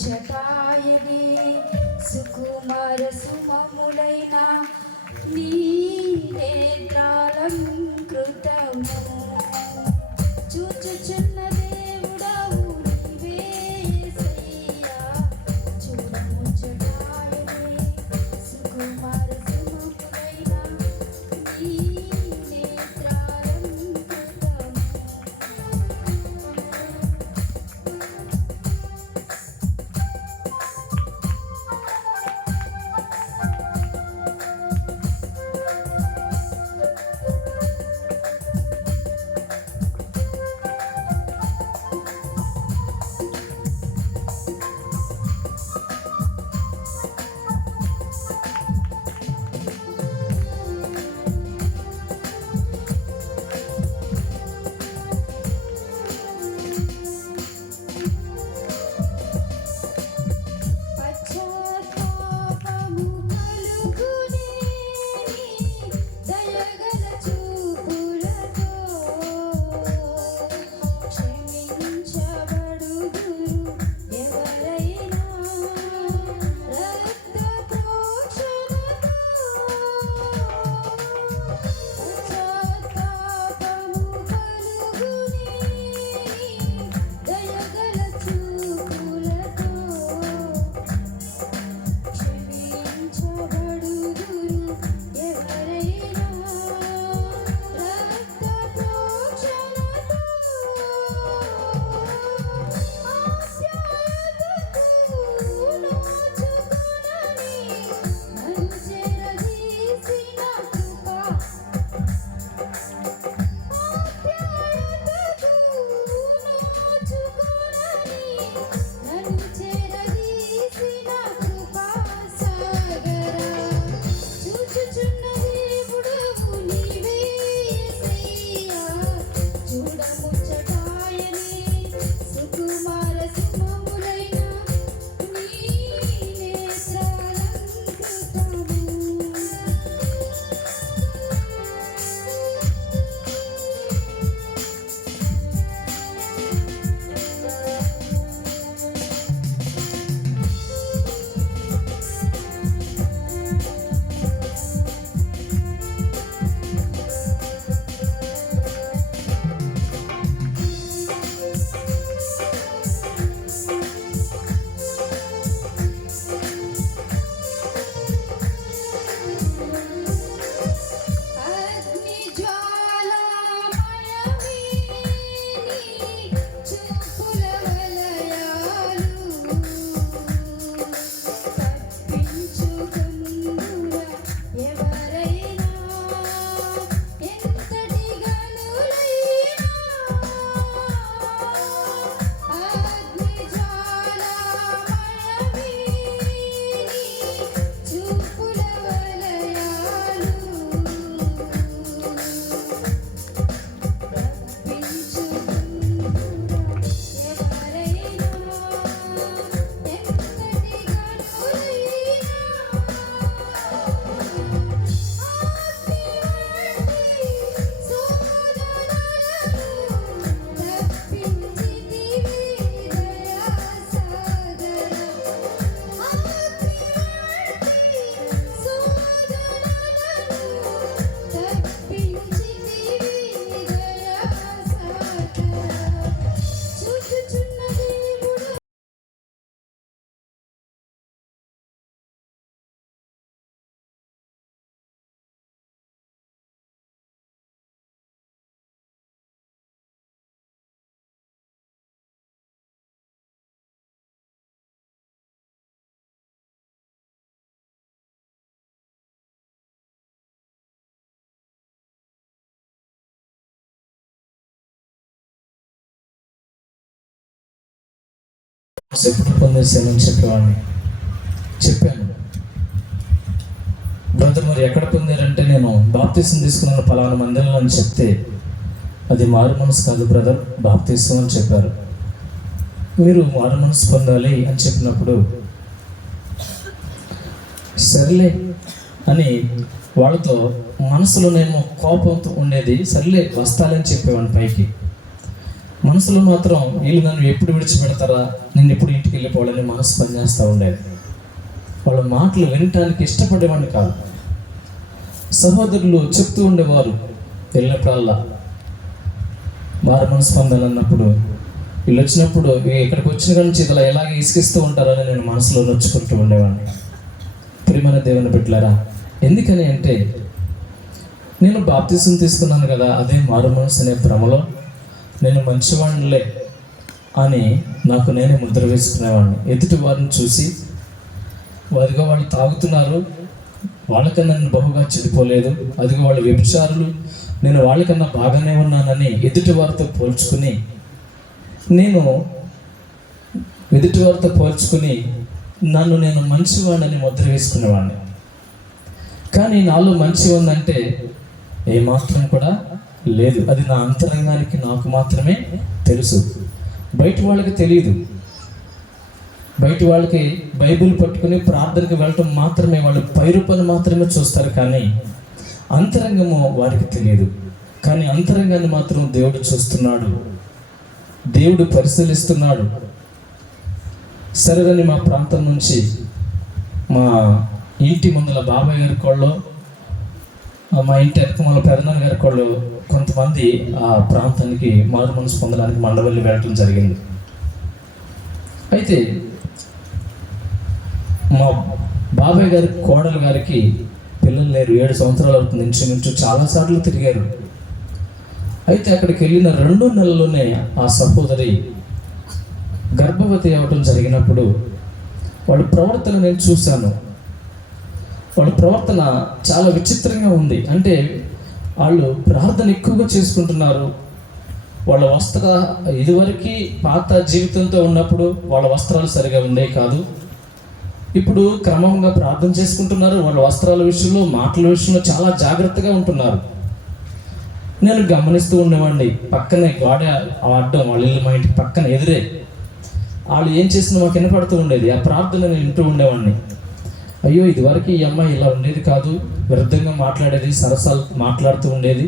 ముచ్చటాయని సుకుమార సుమములైన నీ నేత్రాలం కృతము చూచుచున్న దేవుడవు నీవే యేసయ్యా చూడ ముచ్చటాయని సుకుమార సుమములైన నీ నేత్రాలం కృతము ఎప్పుడు పొందేసానని చెప్పేవాడిని చెప్పాను. బ్రదర్ మరి ఎక్కడ పొందారంటే నేను బాప్తీసం తీసుకున్నాను పలానా మందిరంలో అని చెప్తే అది మారు మనసు కాదు బ్రదర్, బాప్తీసం అని చెప్పారు. మీరు మారు మనసు పొందాలి అని చెప్పినప్పుడు సర్లే అని వాళ్ళతో మనసులోనేమో కోపంతో ఉండేది. సర్లే వస్తాలని చెప్పేవాడిని పైకి. మనసులో మాత్రం వీళ్ళు నన్ను ఎప్పుడు విడిచిపెడతారా, నేను ఎప్పుడు ఇంటికి వెళ్ళిపోవాలని మనసు పనిచేస్తూ ఉండేది. వాళ్ళ మాటలు వినటానికి ఇష్టపడేవాడిని కాదు. సహోదరులు చెప్తూ ఉండేవారు వెళ్ళినప్పుడల్లా మారు మనసు పొందాలన్నప్పుడు, వీళ్ళు వచ్చినప్పుడు ఇక్కడికి వచ్చిన నుంచి ఇలా ఎలాగే ఇసుకిస్తూ ఉంటారని నేను మనసులో నొచ్చుకుంటూ ఉండేవాడిని. ప్రియమైన దేవుని బిడ్డలారా, ఎందుకని అంటే నేను బాప్తిసం తీసుకున్నాను కదా, అదే మారు మనసు అనే భ్రమలో నేను మంచివాడినిలే అని నాకు నేనే ముద్ర వేసుకునేవాడిని. ఎదుటి వారిని చూసి వారిగా వాళ్ళు తాగుతున్నారు, వాళ్ళకన్నా నేను బహుగా చెడిపోలేదు, అదిగో వాళ్ళు వ్యభిచారులు, నేను వాళ్ళకన్నా బాగానే ఉన్నానని ఎదుటి వారితో పోల్చుకుని నన్ను నేను మంచివాడిని ముద్ర వేసుకునేవాడిని. కానీ నాలో మంచి ఉందంటే ఏమాత్రం కూడా లేదు. అది నా అంతరంగానికి నాకు మాత్రమే తెలుసు, బయట వాళ్ళకి తెలియదు. బయట వాళ్ళకి బైబిల్ పట్టుకుని ప్రార్థనకు వెళ్ళటం మాత్రమే, వాళ్ళు పైరూపాన్ని మాత్రమే చూస్తారు, కానీ అంతరంగము వారికి తెలియదు. కానీ అంతరంగాన్ని మాత్రం దేవుడు చూస్తున్నాడు, దేవుడు పరిశీలిస్తున్నాడు. సరేదని మా ప్రాంతం నుంచి మా ఇంటి ముందల బాబాయ్ గారి కోళ్ళు, మా ఇంటి అక్కమల పెదనాన్న గారి కోళ్ళు కొంతమంది ఆ ప్రాంతానికి మారు మనసు పొందడానికి మండవల్లి వెళ్ళటం జరిగింది. అయితే మా బాబాయ్ గారి కోడలు గారికి పిల్లలు లేరు, 7 సంవత్సరాల వరకు నుంచి చాలాసార్లు తిరిగారు. అయితే అక్కడికి వెళ్ళిన 2 నెలల్లోనే ఆ సహోదరి గర్భవతి అవ్వటం జరిగినప్పుడు వాళ్ళ ప్రవర్తన నేను చూశాను. వాళ్ళ ప్రవర్తన చాలా విచిత్రంగా ఉంది. అంటే వాళ్ళు ప్రార్థన ఎక్కువగా చేసుకుంటున్నారు. వాళ్ళ ఇదివరకు పాత జీవితంతో ఉన్నప్పుడు వాళ్ళ వస్త్రాలు సరిగా ఉండేవి కాదు. ఇప్పుడు క్రమంగా ప్రార్థన చేసుకుంటున్నారు. వాళ్ళ వస్త్రాల విషయంలో, మాటల విషయంలో చాలా జాగ్రత్తగా ఉంటున్నారు. నేను గమనిస్తూ ఉండేవాడిని. పక్కనే గోడ అడ్డం, వాళ్ళ ఇల్లు మా ఇంటికి పక్కన ఎదురే. వాళ్ళు ఏం చేసినా మాకు వినపడుతూ ఉండేది. ఆ ప్రార్థన నేను వింటూ ఉండేవాడిని. అయ్యో, ఇదివరకు ఈ అమ్మాయి ఇలా ఉండేది కాదు, వ్యర్థంగా మాట్లాడేది, సరసాలు మాట్లాడుతూ ఉండేది.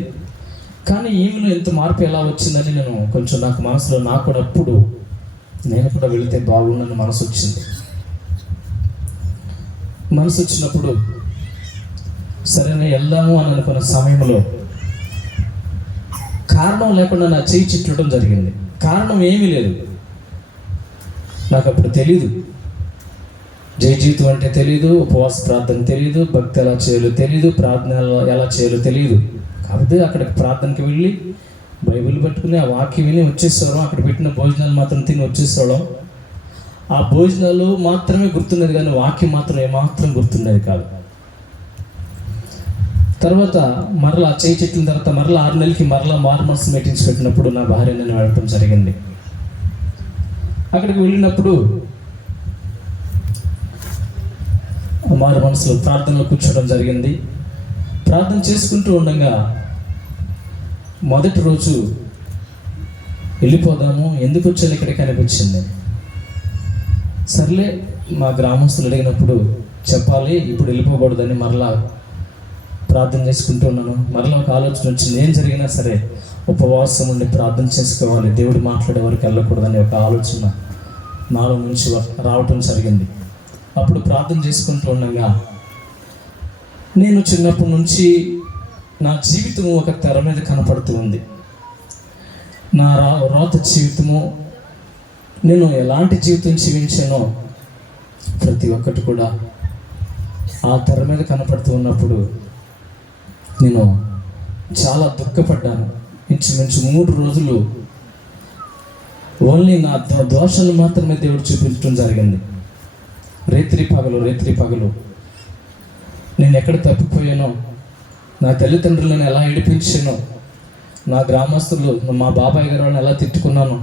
కానీ ఈమెను ఇంత మార్పు ఎలా వచ్చిందని నేను కొంచెం నాకు మనసులో, నాకు కూడా అప్పుడు నేను కూడా వెళితే బాగుండని మనసు వచ్చింది. మనసు వచ్చినప్పుడు సరేనే వెళ్దాము అని అనుకున్న సమయంలో కారణం లేకుండా నా చేయి చిట్టడం జరిగింది. కారణం ఏమీ లేదు, నాకు అప్పుడు తెలీదు. జై జీవితం అంటే తెలీదు, ఉపవాస ప్రార్థన తెలీదు, భక్తి ఎలా చేయాలో తెలీదు, ప్రార్థన ఎలా చేయాలో తెలియదు. కాబట్టి అక్కడికి ప్రార్థనకి వెళ్ళి బైబిల్ పట్టుకుని ఆ వాక్యం విని వచ్చేసేవాళ్ళం. అక్కడ పెట్టిన భోజనాలు మాత్రం తిని వచ్చేసేవాళ్ళం. ఆ భోజనాలు మాత్రమే గుర్తున్నది, కానీ వాక్యం మాత్రం ఏమాత్రం గుర్తున్నది కాదు. తర్వాత మరలా చేయి చెట్టిన తర్వాత మరలా 6 నెలలకి మరలా మారు మనసు మీటింగ్స్ పెట్టినప్పుడు నా భార్య నేను వెళ్ళటం జరిగింది. అక్కడికి వెళ్ళినప్పుడు మారు మనసులో ప్రార్థనలో కూర్చోవడం జరిగింది. ప్రార్థన చేసుకుంటూ ఉండగా మొదటి రోజు వెళ్ళిపోదాము, ఎందుకు వచ్చాను ఇక్కడికి అనిపించింది. సర్లే, మా గ్రామస్తులు అడిగినప్పుడు చెప్పాలి, ఇప్పుడు వెళ్ళిపోకూడదని మరలా ప్రార్థన చేసుకుంటూ ఉన్నాను. మరలా ఒక ఆలోచన వచ్చింది, ఏం జరిగినా సరే ఉపవాసం ఉండి ప్రార్థన చేసుకోవాలి, దేవుడు మాట్లాడే వరకు వెళ్ళకూడదని ఒక ఆలోచన నాలో నుంచి రావటం జరిగింది. అప్పుడు ప్రార్థన చేసుకుంటూ ఉండగా నేను చిన్నప్పటి నుంచి నా జీవితం ఒక తెర మీద కనపడుతూ ఉంది. నా రాత జీవితము, నేను ఎలాంటి జీవితం జీవించానో ప్రతి ఒక్కటి కూడా ఆ తెర మీద కనపడుతూ ఉన్నప్పుడు నేను చాలా దుఃఖపడ్డాను. ఇంచుమించు 3 రోజులు ఓన్లీ నా దోషాలు మాత్రమే దేవుడు చూపించడం జరిగింది. రేత్రి పగలు నేను ఎక్కడ తప్పిపోయానో, నా తల్లిదండ్రులను ఎలా ఏడిపించానో, నా గ్రామస్తులు, మా బాబాయ్ గారు వాళ్ళని ఎలా తిట్టుకున్నానో,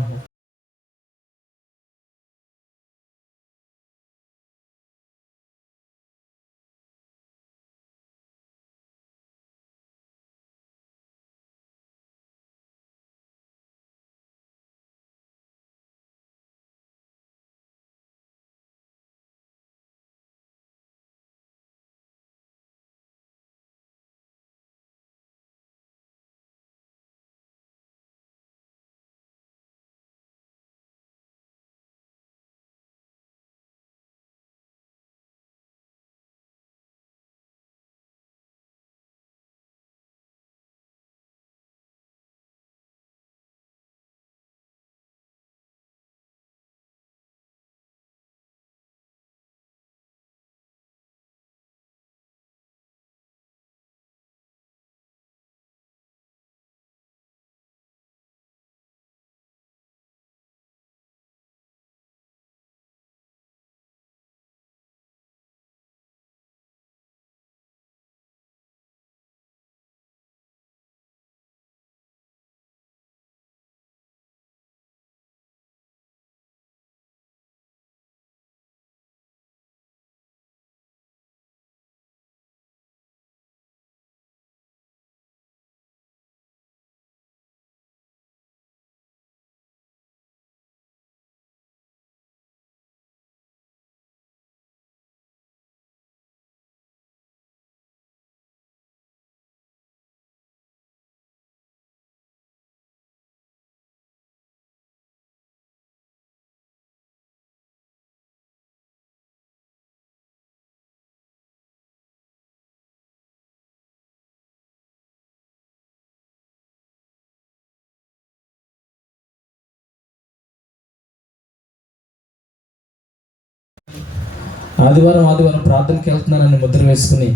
ఆదివారం ప్రార్థనకి వెళ్తున్నానని ముద్ర వేసుకుని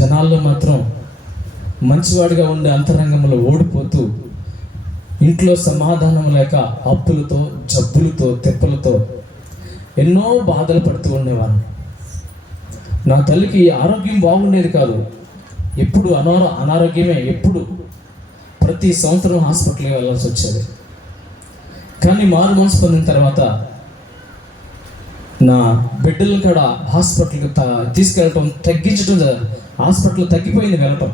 జనాల్లో మాత్రం మంచివాడిగా ఉండే అంతరంగంలో ఓడిపోతూ ఇంట్లో సమాధానం లేక అప్పులతో, జబ్బులతో, తెప్పలతో ఎన్నో బాధలు పడుతూ ఉండేవాడిని. నా తల్లికి ఆరోగ్యం బాగుండేది కాదు. ఎప్పుడు అనారోగ్యమే. ఎప్పుడు ప్రతి సంవత్సరం హాస్పిటల్కి వెళ్ళాల్సి వచ్చేది. కానీ మారు మనసు పొందిన తర్వాత నా బిడ్డలను కూడా హాస్పిటల్కి తీసుకెళ్ళటం తగ్గించడం, హాస్పిటల్ తగ్గిపోయింది వెళ్ళటం.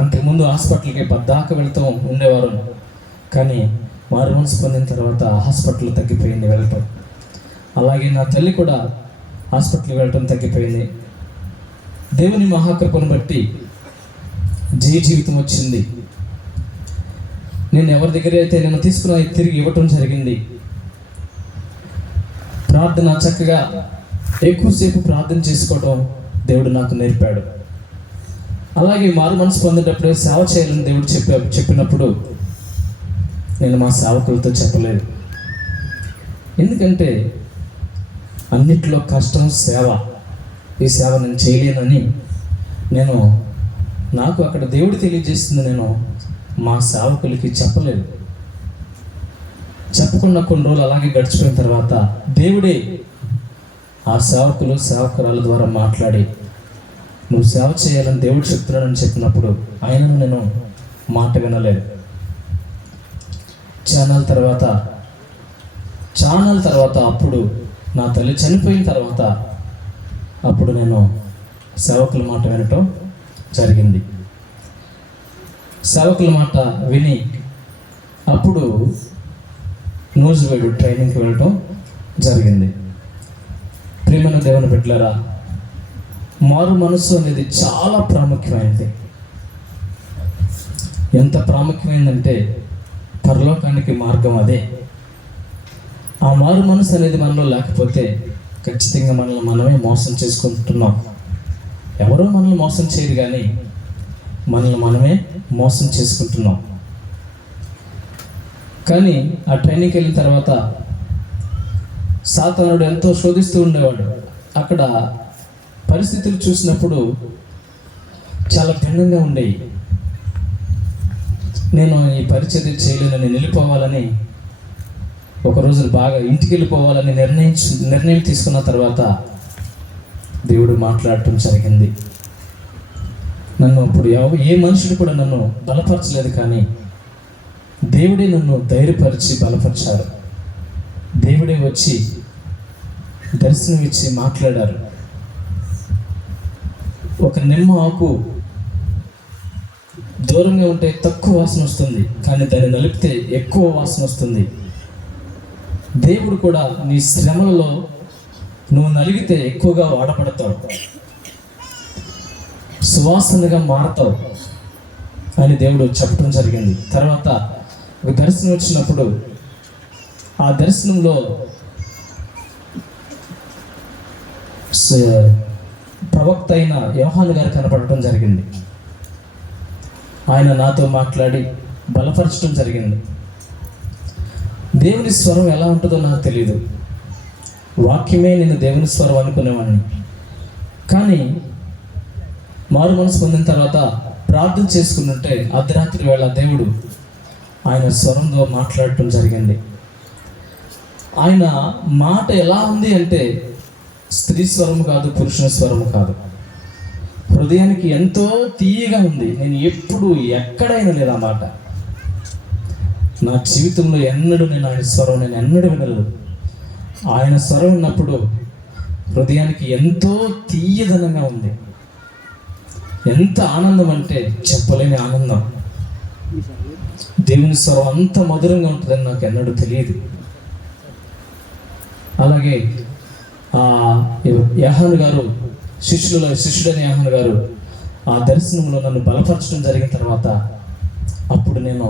అంతకుముందు హాస్పిటల్కి పద్దాక వెళ్తూ ఉండేవారు. కానీ మారు మనసు పొందిన తర్వాత హాస్పిటల్ తగ్గిపోయింది వెళ్ళటం. అలాగే నా తల్లి కూడా హాస్పిటల్కి వెళ్ళటం తగ్గిపోయింది. దేవుని మహాకృపను బట్టి జీవితం వచ్చింది. నేను ఎవరి దగ్గర అయితే నేను తీసుకున్న తిరిగి ఇవ్వటం జరిగింది. ప్రార్థన చక్కగా ఎక్కువసేపు ప్రార్థన చేసుకోవటం దేవుడు నాకు నేర్పాడు. అలాగే మారు మనసు పొందేటప్పుడు సేవ చేయాలని దేవుడు చెప్పినప్పుడు నేను మా సేవకులతో చెప్పలేదు. ఎందుకంటే అన్నిట్లో కష్టం సేవ. ఈ సేవ నేను చేయలేనని నాకు అక్కడ దేవుడు తెలియజేస్తుంది. నేను మా సేవకులకి చెప్పలేదు. చెప్పకుండా కొన్ని రోజులు అలాగే గడిచిపోయిన తర్వాత దేవుడే ఆ సేవకురాల ద్వారా మాట్లాడి నువ్వు సేవ చేయాలని దేవుడు చెప్తున్నాడని చెప్పినప్పుడు ఆయనను నేను మాట వినలేదు. చానాల తర్వాత అప్పుడు నా తల్లి చనిపోయిన తర్వాత అప్పుడు నేను సేవకుల మాట వినటం జరిగింది. సేవకుల మాట విని అప్పుడు నూజివేడు ట్రైనింగ్కి వెళ్ళటం జరిగింది. ప్రియమైన దేవుని బిడ్డలారా, మారు మనసు అనేది చాలా ప్రాముఖ్యమైనది. ఎంత ప్రాముఖ్యమైందంటే పరలోకానికి మార్గం అదే. ఆ మారు మనసు అనేది మనలో లేకపోతే ఖచ్చితంగా మనల్ని మనమే మోసం చేసుకుంటున్నాం. ఎవరో మనల్ని మోసం చేయరు, కానీ మనల్ని మనమే మోసం చేసుకుంటున్నాం. కానీ ఆ ట్రైనింగ్కి వెళ్ళిన తర్వాత సాతానుడు ఎంతో శోధిస్తూ ఉండేవాడు. అక్కడ పరిస్థితులు చూసినప్పుడు చాలా భిన్నంగా ఉండేవి. నేను ఈ పరిచర్య చేయలేనని, వెళ్ళిపోవాలని, ఒకరోజు బాగా ఇంటికి వెళ్ళిపోవాలని నిర్ణయం తీసుకున్న తర్వాత దేవుడు మాట్లాడటం జరిగింది. నన్ను అప్పుడు ఏ మనుషుడు కూడా నన్ను బలపరచలేదు, కానీ దేవుడే నన్ను ధైర్యపరిచి బలపరిచారు. దేవుడే వచ్చి దర్శనం ఇచ్చి మాట్లాడారు. ఒక నిమ్మ ఆకు దూరంగా ఉంటే తక్కువ వాసన వస్తుంది, కానీ దాన్ని నలిపితే ఎక్కువ వాసన వస్తుంది. దేవుడు కూడా నీ శ్రమలలో నువ్వు నలిగితే ఎక్కువగా వాడబడతావు, సువాసనగా మారతావు అని దేవుడు చెప్పడం జరిగింది. తర్వాత ఒక దర్శనం వచ్చినప్పుడు ఆ దర్శనంలో ప్రవక్త అయిన యోహాను గారు కనపడటం జరిగింది. ఆయన నాతో మాట్లాడి బలపరచడం జరిగింది. దేవుని స్వరం ఎలా ఉంటుందో నాకు తెలియదు. వాక్యమే నేను దేవుని స్వరం అనుకునేవాడిని. కానీ మారు మనసు పొందిన తర్వాత ప్రార్థన చేసుకుంటుంటే అర్ధరాత్రి వేళ దేవుడు ఆయన స్వరంతో మాట్లాడటం జరిగింది. ఆయన మాట ఎలా ఉంది అంటే స్త్రీ స్వరము కాదు, పురుషుని స్వరము కాదు, హృదయానికి ఎంతో తీయగా ఉంది. నేను ఎప్పుడు ఎక్కడైనా లేదు ఆ మాట. నా జీవితంలో ఎన్నడూ నేను ఆయన స్వరం ఎన్నడూ వినలేదు. ఆయన స్వరం ఉన్నప్పుడు హృదయానికి ఎంతో తీయదనంగా ఉంది. ఎంత ఆనందం అంటే చెప్పలేని ఆనందం. దేవుని స్వరం అంత మధురంగా ఉంటుందని నాకు ఎన్నడూ తెలియదు. అలాగే యోహాను గారు, శిష్యుడైన యోహాను గారు ఆ దర్శనంలో నన్ను బలపరచడం జరిగిన తర్వాత అప్పుడు నేను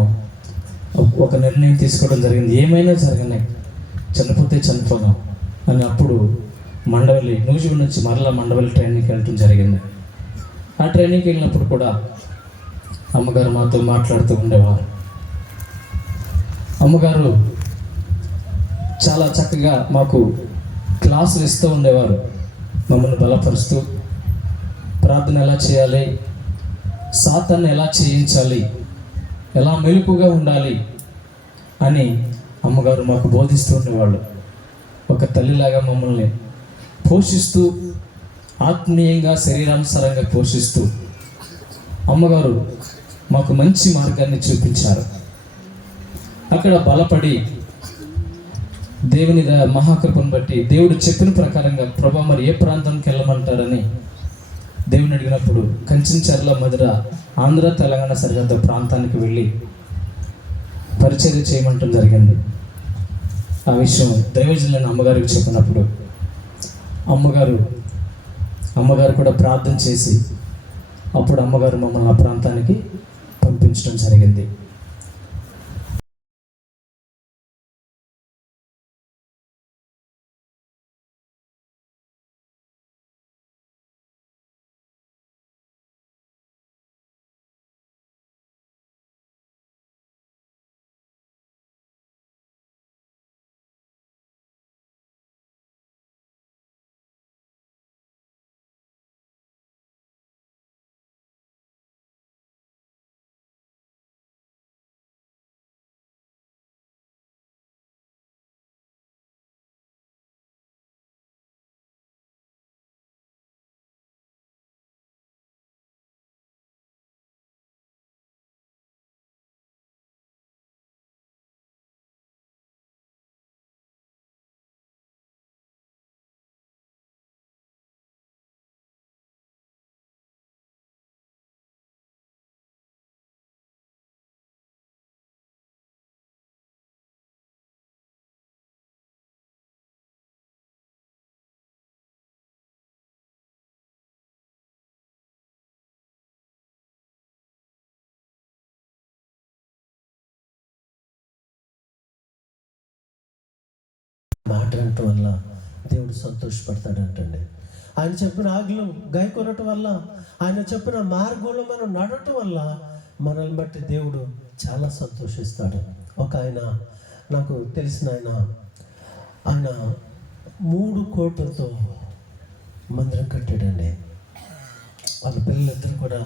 ఒక నిర్ణయం తీసుకోవడం జరిగింది. ఏమైనా జరగనాయి, చనిపోతే చనిపోదాం అని. అప్పుడు మండవల్లి, నూజివీడు నుంచి మరలా మండవల్లి ట్రైనింగ్కి వెళ్ళటం జరిగింది. ఆ ట్రైనింగ్కి వెళ్ళినప్పుడు కూడా అమ్మగారు మాతో మాట్లాడుతూ ఉండేవారు. అమ్మగారు చాలా చక్కగా మాకు క్లాసులు ఇస్తూ ఉండేవారు, మమ్మల్ని బలపరుస్తూ ప్రార్థన ఎలా చేయాలి, సాతాన్ని ఎలా చేయించాలి, ఎలా మెలకుగా ఉండాలి అని అమ్మగారు మాకు బోధిస్తూ ఉండేవాళ్ళు. ఒక తల్లిలాగా మమ్మల్ని పోషిస్తూ, ఆత్మీయంగా శరీరానుసారంగా పోషిస్తూ అమ్మగారు మాకు మంచి మార్గాన్ని చూపించారు. అక్కడ బలపడి దేవుని మహాకృపను బట్టి దేవుడు చెప్పిన ప్రకారంగా ప్రభా మరి ఏ ప్రాంతానికి వెళ్ళమంటారని దేవుని అడిగినప్పుడు కంచెంచర్ల మధుర ఆంధ్ర తెలంగాణ సరిహద్దు ప్రాంతానికి వెళ్ళి పరిచర్య చేయమంటం జరిగింది. ఆ విషయం దైవజనులైన అమ్మగారికి చెప్పినప్పుడు అమ్మగారు కూడా ప్రార్థన చేసి అప్పుడు అమ్మగారు మమ్మల్ని ఆ ప్రాంతానికి పంపించడం జరిగింది. మాట అనటం వల్ల దేవుడు సంతోషపడతాడంటండి. ఆయన చెప్పిన ఆజ్ఞలు గాయకొనటం వల్ల, ఆయన చెప్పిన మార్గంలో మనం నడవటం వల్ల మనల్ని బట్టి దేవుడు చాలా సంతోషిస్తాడు. ఒక ఆయన నాకు తెలిసిన ఆయన 3 కోట్లతో మందిరం కట్టాడండి. వాళ్ళ పిల్లలిద్దరు కూడా,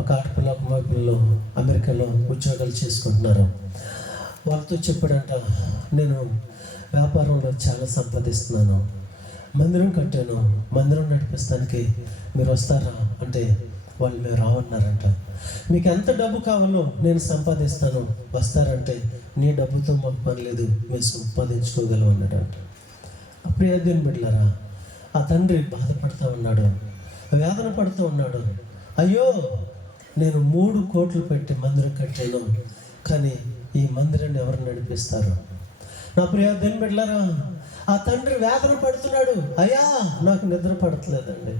ఒక ఆడపిల్ల ఒక మగపిల్లలు అమెరికాలో ఉద్యోగాలు చేసుకుంటున్నారు. వాళ్ళతో చెప్పాడంట, నేను వ్యాపారంలో చాలా సంపాదిస్తున్నాను, మందిరం కట్టాను, మందిరం నడిపిస్తానికి మీరు వస్తారా అంటే వాళ్ళు మేము రావన్నారంట. మీకు ఎంత డబ్బు కావాలో నేను సంపాదిస్తాను, వస్తారంటే నీ డబ్బుతో మాకు పని లేదు, మేము సంపాదించుకోగలం అన్నాడంట. అప్పుడు ఏదేం బిడ్డలారా, ఆ తండ్రి బాధపడుతూ ఉన్నాడు, వేదన పడుతూ ఉన్నాడు. అయ్యో, నేను 3 కోట్లు పెట్టి మందిరం కట్టాను, కానీ ఈ మందిరాన్ని ఎవరు నడిపిస్తారు? నా ప్రియ దేవుని బిడ్డలారా, ఆ తండ్రి వేదన పడుతున్నాడు. అయ్యా, నాకు నిద్ర పడట్లేదండి,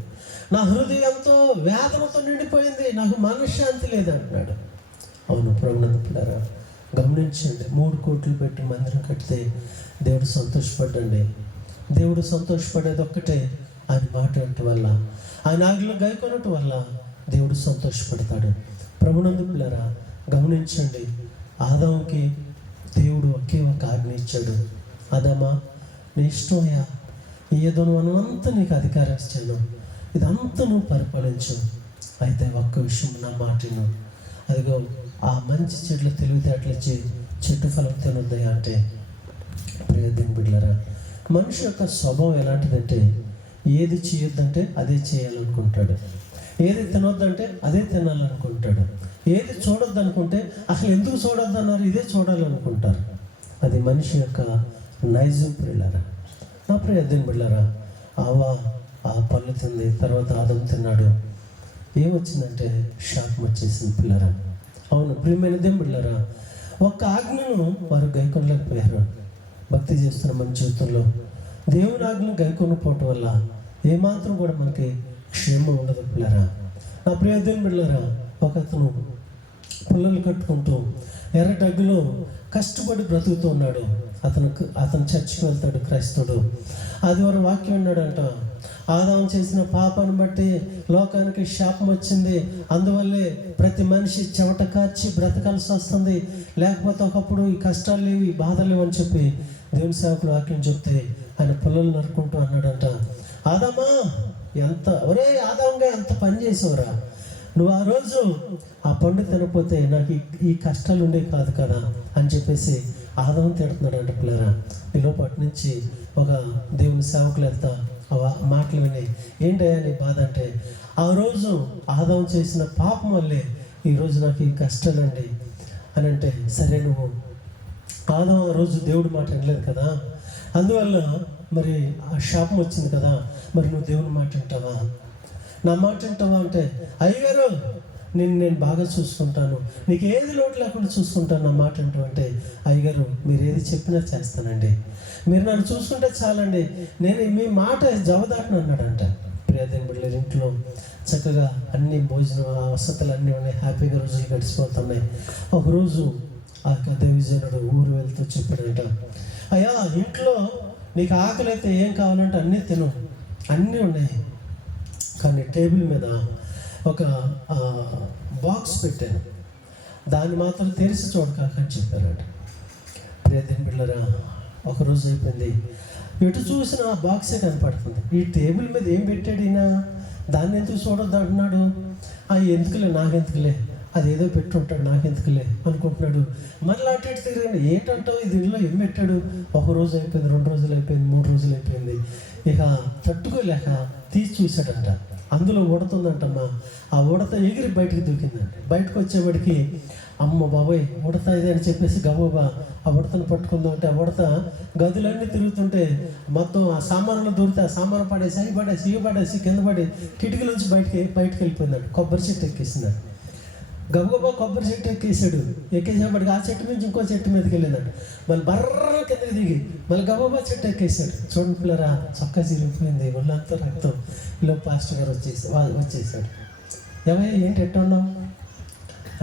నా హృదయంతో వేదనతో నిండిపోయింది, నాకు మనశ్శాంతి లేదంటున్నాడు. అవును ప్రభునందు బిడ్డలారా, గమనించండి, 3 కోట్లు పెట్టి మందిరం కడితే దేవుడు సంతోషపడ్డండి. దేవుడు సంతోషపడేది ఒక్కటే, ఆయన మాట వినటం వల్ల, ఆయన ఆజ్ఞలు గాయకొనటం వల్ల దేవుడు సంతోషపడతాడు. ప్రభునందు బిడ్డలారా, గమనించండి, ఆదాముకి దేవుడు ఒకే ఒక ఆజ్ఞ ఇచ్చాడు. ఆదామా, నీ ఇష్టమయ్యా, ఏదో నువ్వు నీకు అధికారం ఇచ్చాను, ఇదంతా నువ్వు పరిపాలించు, అయితే ఒక్క విషయం నా మాటను, అదిగో ఆ మంచి చెట్లు తెలివితేటలు ఇచ్చి చెట్టు ఫలం తినొద్దయా అంటే, ప్రియదేని బిడ్డలారా, మనిషి యొక్క స్వభావం ఎలాంటిదంటే ఏది చేయొద్దంటే అదే చేయాలనుకుంటాడు, ఏది తినొద్దంటే అదే తినాలనుకుంటాడు, ఏది చూడొద్దు అనుకుంటే అసలు ఎందుకు చూడొద్దు అన్నారు, ఇదే చూడాలనుకుంటారు. అది మనిషి యొక్క నైజం పిల్లరా. నా ప్రియదేని బిడ్డలారా, ఆ పళ్ళు తింది, తర్వాత ఆదం తిన్నాడు, ఏమొచ్చిందంటే శాపం వచ్చేసింది పిల్లరా. అవును ప్రియమైన దేవుని బిడ్డలారా, ఒక్క ఆజ్ఞను వారు గైకొనలేకపోయారు. భక్తి చేస్తున్న మన జీవితంలో దేవుని ఆజ్ఞను గైకొనకపోవటం వల్ల ఏమాత్రం కూడా మనకి క్షేమం ఉండదు పిల్లరా. నా ప్రియ దేవుని బిడ్డలారా, ఒక అతను పుల్లలు కట్టుకుంటూ ఎర్రడగ్గులో కష్టపడి బ్రతుకుతూ ఉన్నాడు. అతను చర్చికి వెళ్తాడు, క్రైస్తవుడు. ఆదివారం వాక్యం ఉన్నాడంట, ఆదాము చేసిన పాపాన్ని బట్టి లోకానికి శాపం వచ్చింది, అందువల్లే ప్రతి మనిషి చెమట కార్చి బ్రతకాల్సి వస్తుంది, లేకపోతే ఒకప్పుడు ఈ కష్టాలు లేవు, ఈ బాధలు లేవు అని చెప్పి దేవుని సేవకులు వాక్యం చెప్తే ఆయన పిల్లలు నరుకుంటూ అన్నాడంట, ఆదామా ఒరే ఆదాముగా ఎంత పని చేసావురా, నువ్వు ఆ రోజు ఆ పండు తినకపోతే నాకు ఈ కష్టాలు ఉండేవి కాదు కదా అని చెప్పేసి ఆదాము తిడుతున్నాడంట. పిల్లరా, ఈలోపటి నుంచి ఒక దేవుని సేవకులు వెళ్తా ఆ మాటలు విని, ఏంటయ్యా నీ బాధ అంటే, ఆ రోజు ఆదాము చేసిన పాపం వల్లే ఈరోజు నాకు ఈ కష్టాలండి అని అంటే, సరే నువ్వు ఆదాము ఆ రోజు దేవుడి మాట వినలేదు కదా, అందువల్ల మరి ఆ శాపం వచ్చింది కదా, మరి నువ్వు దేవుని మాట వింటావా, నా మాట వింటావా అంటే, అయ్యగారు నేను బాగా చూసుకుంటాను, నీకు ఏది లోటు లేకుండా చూసుకుంటాను, నా మాట వింటావు అంటే, అయ్యగారు మీరు ఏది చెప్పినా చేస్తానండి, మీరు నన్ను చూసుకుంటే చాలండి, నేను మీ మాట జవదాటను అన్నాడంట. ప్రియదేవుని బిడ్డల ఇంట్లో చక్కగా అన్ని భోజనం వసతులు అన్నీ ఉన్నాయి, హ్యాపీగా రోజులు గడిచిపోతున్నాయి. ఒకరోజు ఆ దేవజనుడు ఊరు వెళ్తూ చెప్పాడంట, అయ్యా ఇంట్లో నీకు ఆకలి అయితే ఏం కావాలంటే అన్నీ తిను, అన్నీ ఉన్నాయి, కానీ టేబుల్ మీద ఒక బాక్స్ పెట్టాను, దాన్ని మాత్రం తెరిచి చూడకాకని చెప్పారట. ప్రియదేవుని బిడ్డలారా, ఒకరోజు అయిపోయింది, ఎటు చూసినా ఆ బాక్సే కనపడుతుంది, ఈ టేబుల్ మీద ఏం పెట్టాడు ఈయన, దాన్ని ఎందుకు చూడొద్దు అంటున్నాడు, ఎందుకులే నాకెందుకులే, అదేదో పెట్టుంటాడు నాకెందుకులే అనుకుంటున్నాడు. మళ్ళీ అటు ఇటు తిరిగి ఏంటంటావు, ఇది ఇంట్లో ఏం పెట్టాడు, ఒక రోజు అయిపోయింది, 2 రోజులు అయిపోయింది, 3 రోజులు అయిపోయింది, ఇక తట్టుకోలేక తీసి చూశాడంట. అందులో ఉడుతుందంటమ్మా, ఆ ఉడత ఎగిరి బయటకు దూకిందంట. బయటకు వచ్చేవాడికి అమ్మ బాబాయ్ ఉడత ఇది అని చెప్పేసి గబగబా ఆ ఉడతను పట్టుకుందాం అంటే, ఆ ఉడత గదులన్నీ తిరుగుతుంటే మొత్తం ఆ సామాన్లు దూరితే ఆ సామాను పడేసి ఇవి పడేసి కింద పడి కిటికీలోంచి బయటకు వెళ్ళిపోయిందంట. కొబ్బరి చెట్టు ఎక్కేసిందంట. గబగబా కొబ్బరి చెట్టు ఎక్కేసేపటికి ఆ చెట్టు నుంచి ఇంకో చెట్టు మీదకి వెళ్ళిందంట. మళ్ళీ బర్ర కిందకి దిగి మళ్ళీ గబగబా చెట్టు ఎక్కేసాడు. చూడండి పిల్లరా, చొక్కా చిరిగిపోయింది, ఒళ్ళంతా రక్తం. ఇలా పాస్టర్ గారు వచ్చేసాడు. ఏమయ్యా ఏంటి ఎట్ట ఉన్నావు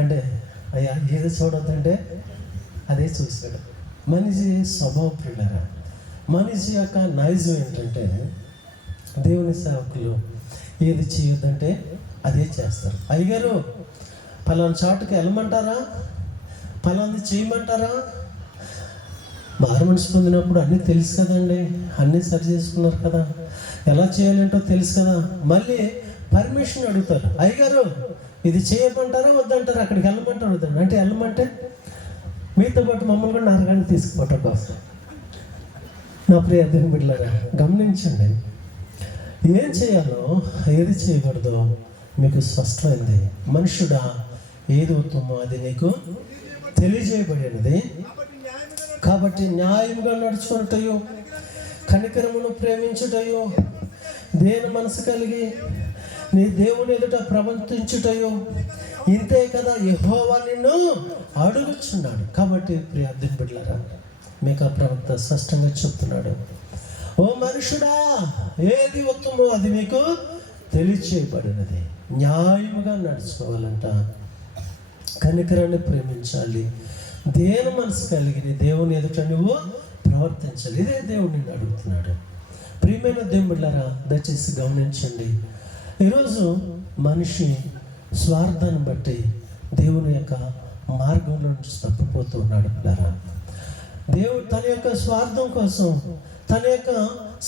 అంటే, అయ్యా ఏది చూడొద్దంటే అదే చూశాడు. మనిషి స్వభావం పిల్లరా, మనిషి యొక్క నైజం ఏంటంటే, దేవుని సేవకులు ఏది చేయొద్దంటే అదే చేస్తారు. అయ్యగారు పలానా చాటుకి వెళ్ళమంటారా, పలాంది చేయమంటారా, మారు మనసు పొందినప్పుడు అన్నీ తెలుసు కదండి, అన్నీ సరి చేసుకున్నారు కదా, ఎలా చేయాలంటో తెలుసు కదా, మళ్ళీ పర్మిషన్ అడుగుతారు. అయ్యగారు ఇది చేయమంటారా వద్దంటారా, అక్కడికి వెళ్ళమంటారు వద్దండి అంటే, వెళ్ళమంటే మీతో పాటు మమ్మల్ని కూడా నరకాన్ని తీసుకుపోవటం కోసం. నా ప్రియ దేవుని బిడ్డలారా, గమనించండి, ఏం చేయాలో ఏది చేయకూడదో మీకు స్పష్టమైంది. మనుషుడా ఏది ఉత్తమో అది నీకు తెలియజేయబడినది, కాబట్టి న్యాయంగా నడుచుకుంటాయో, కనికరమును ప్రేమించుటయో, దేని మనసు కలిగి నీ దేవుని ఎదుట ప్రవర్తించుటయో, ఇంతే కదా యెహోవా నిన్ను అడుగుచున్నాడు. కాబట్టి ప్రియ దేవుని బిడ్డలారా, మీకు ఆ ప్రవక్త స్పష్టంగా చెప్తున్నాడు, ఓ మనుషుడా ఏది ఉత్తమో అది నీకు తెలియచేయబడినది. న్యాయముగా నడుచుకోవాలంట, కనికరాన్ని ప్రేమించాలి, దేని మనసు కలిగి దేవుని ఎదుట నువ్వు ప్రవర్తించాలి. ఇదే దేవుడు నిన్ను అడుగుతున్నాడు. ప్రియమైన దేవుని బిడ్డలారా, దయచేసి గమనించండి, ఈరోజు మనిషి స్వార్థాన్ని బట్టి దేవుని యొక్క మార్గంలో నుంచి తప్పిపోతూ ఉన్నాడు. పిల్లరా, దేవుడు తన యొక్క స్వార్థం కోసం, తన యొక్క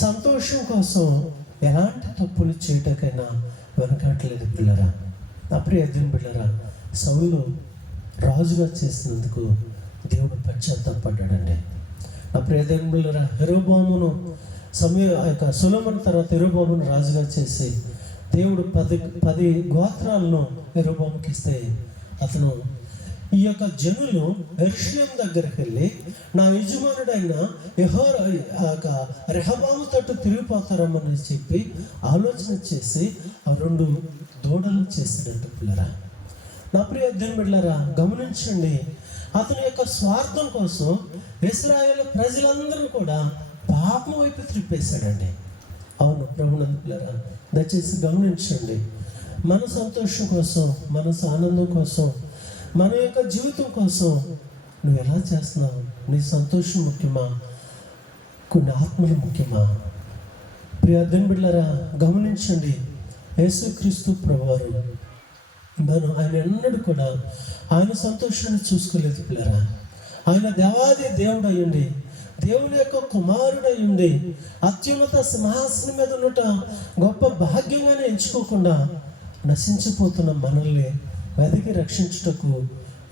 సంతోషం కోసం ఎలాంటి తప్పులు చేయటకైనా వెనకాటలేదు. పిల్లరా, నా ప్రియ దేవుని బిడ్డలారా, సౌలు రాజుగా చేసినందుకు దేవుడు పశ్చాత్తాపడ్డాడండి. నా ప్రియ దేవుని బిడ్డలారా, యెరోబోమును సొలొమోను తర్వాత యెరోబోమును రాజుగా చేసి దేవుడు 10 గోత్రాలను యెరోబోముకి ఇస్తే, అతను ఈ యొక్క జనులు యెరూషలేము దగ్గరికి వెళ్ళి నా యజమానుడైన రెహబాము తట్టు తిరిగిపోతారమ్మని చెప్పి ఆలోచన చేసి ఆ 2 దూడలు చేసినట్టు. పిల్లరా, నా ప్రియ దేవుని బిడ్డలారా, గమనించండి, అతని యొక్క స్వార్థం కోసం ఇశ్రాయేలు ప్రజలందరూ కూడా పాపం వైపు త్రిప్పేశాడండి. అవును ప్రభునందు పిల్లరా, దయచేసి గమనించండి, మన సంతోషం కోసం, మనసు ఆనందం కోసం, మన యొక్క జీవితం కోసం నువ్వు ఎలా చేస్తున్నావు? నీ సంతోషం ముఖ్యమా, కొన్ని ఆత్మలు ముఖ్యమా? ప్రియ దేవుని బిడ్డలారా, గమనించండి, యేసుక్రీస్తు ప్రభువారు ఆయన ఎన్నడూ కూడా ఆయన సంతోషాన్ని చూసుకోలేదు పిల్లరా. ఆయన దేవాది దేవుడు అయ్యుండి, దేవుని యొక్క కుమారుడు అయ్యుండి, అత్యున్నత సింహాసనం మీద ఉన్నట గొప్ప భాగ్యంగానే ఎంచుకోకుండా నశించిపోతున్న మనల్ని వెతికి రక్షించుటకు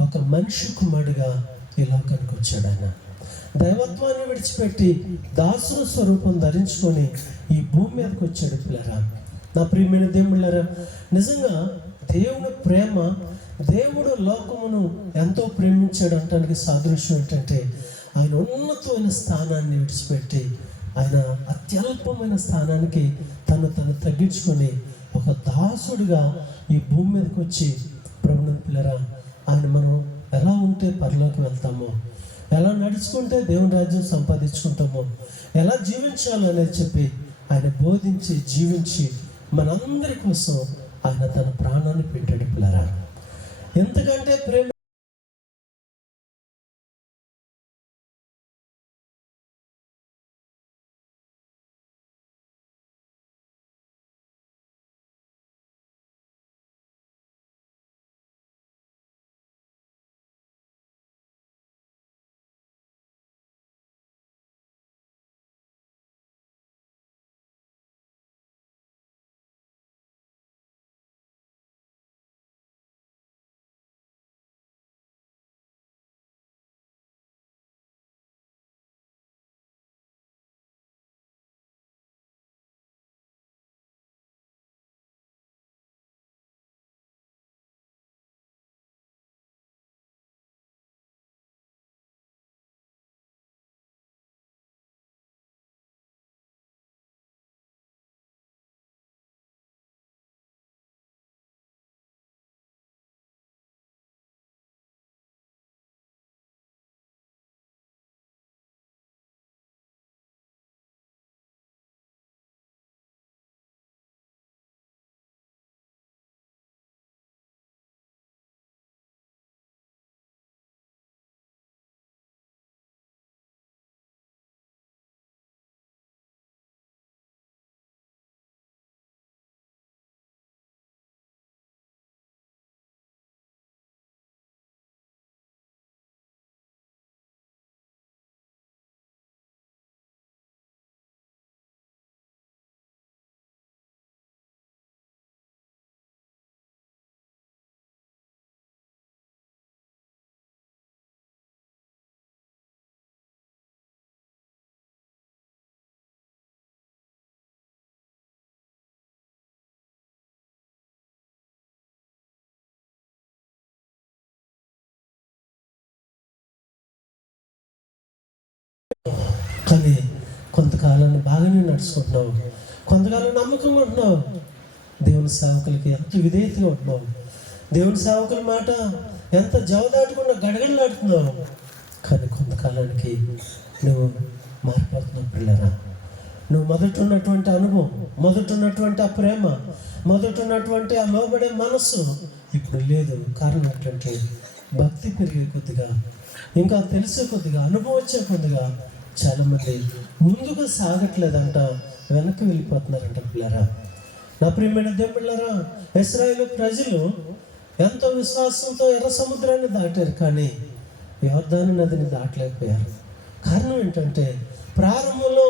ఒక మనిషి కుమారుడిగా ఈ లోకానికి వచ్చాడు. ఆయన దైవత్వాన్ని విడిచిపెట్టి దాసుల స్వరూపం ధరించుకొని ఈ భూమి మీదకి వచ్చాడు పిల్లరా. నా ప్రియమైన దేవుళ్ళారా, నిజంగా దేవుని ప్రేమ, దేవుడు లోకమును ఎంతో ప్రేమించాడు అంటానికి సాదృశ్యం ఏంటంటే, ఆయన ఉన్నతమైన స్థానాన్ని విడిచిపెట్టి ఆయన అత్యల్పమైన స్థానానికి తను తగ్గించుకొని ఒక దాసుడిగా ఈ భూమి మీదకి వచ్చి, ప్రభుని పిల్లరా, ఆయన మనం ఎలా ఉంటే పరలోకి వెళ్తామో, ఎలా నడుచుకుంటే దేవుని రాజ్యం సంపాదించుకుంటామో, ఎలా జీవించాలో అనేది చెప్పి ఆయన బోధించి జీవించి మనందరి కోసం ఆయన తన ప్రాణాన్ని పెట్టాడు పిల్లరా. ఎంతకంటే ప్రేమ కానీ కొంతకాలాన్ని బాగానే నడుచుకుంటున్నావు, కొంతకాలం నమ్మకం ఉంటున్నావు, దేవుని సేవకులకి ఎంత విధేయతగా ఉంటున్నావు, దేవుని సేవకుల మాట ఎంత జవదాటకుండా గడగడలాడుతున్నావు. కానీ కొంతకాలానికి నువ్వు మారిపోతున్నావు పిల్లరా. నువ్వు మొదట ఉన్నటువంటి అనుభవం, మొదట ఉన్నటువంటి ఆ ప్రేమ, మొదట ఉన్నటువంటి ఆ లోబడే మనస్సు ఇప్పుడు లేదు. కారణం ఏంటంటే, భక్తి పెరిగే కొద్దిగా, ఇంకా తెలిసే కొద్దిగా, అనుభవం వచ్చే కొద్దిగా చాలామంది ముందుగా సాగట్లేదంట, వెనక్కి వెళ్ళిపోతున్నారంట పిల్లరా. నా ప్రియమైన దేవుళ్ళారా, ఇశ్రాయేలు ప్రజలు ఎంతో విశ్వాసంతో ఎర్ర సముద్రాన్ని దాటారు, కానీ యోర్దాను నదిని దాటలేకపోయారు. కారణం ఏంటంటే, ప్రారంభంలో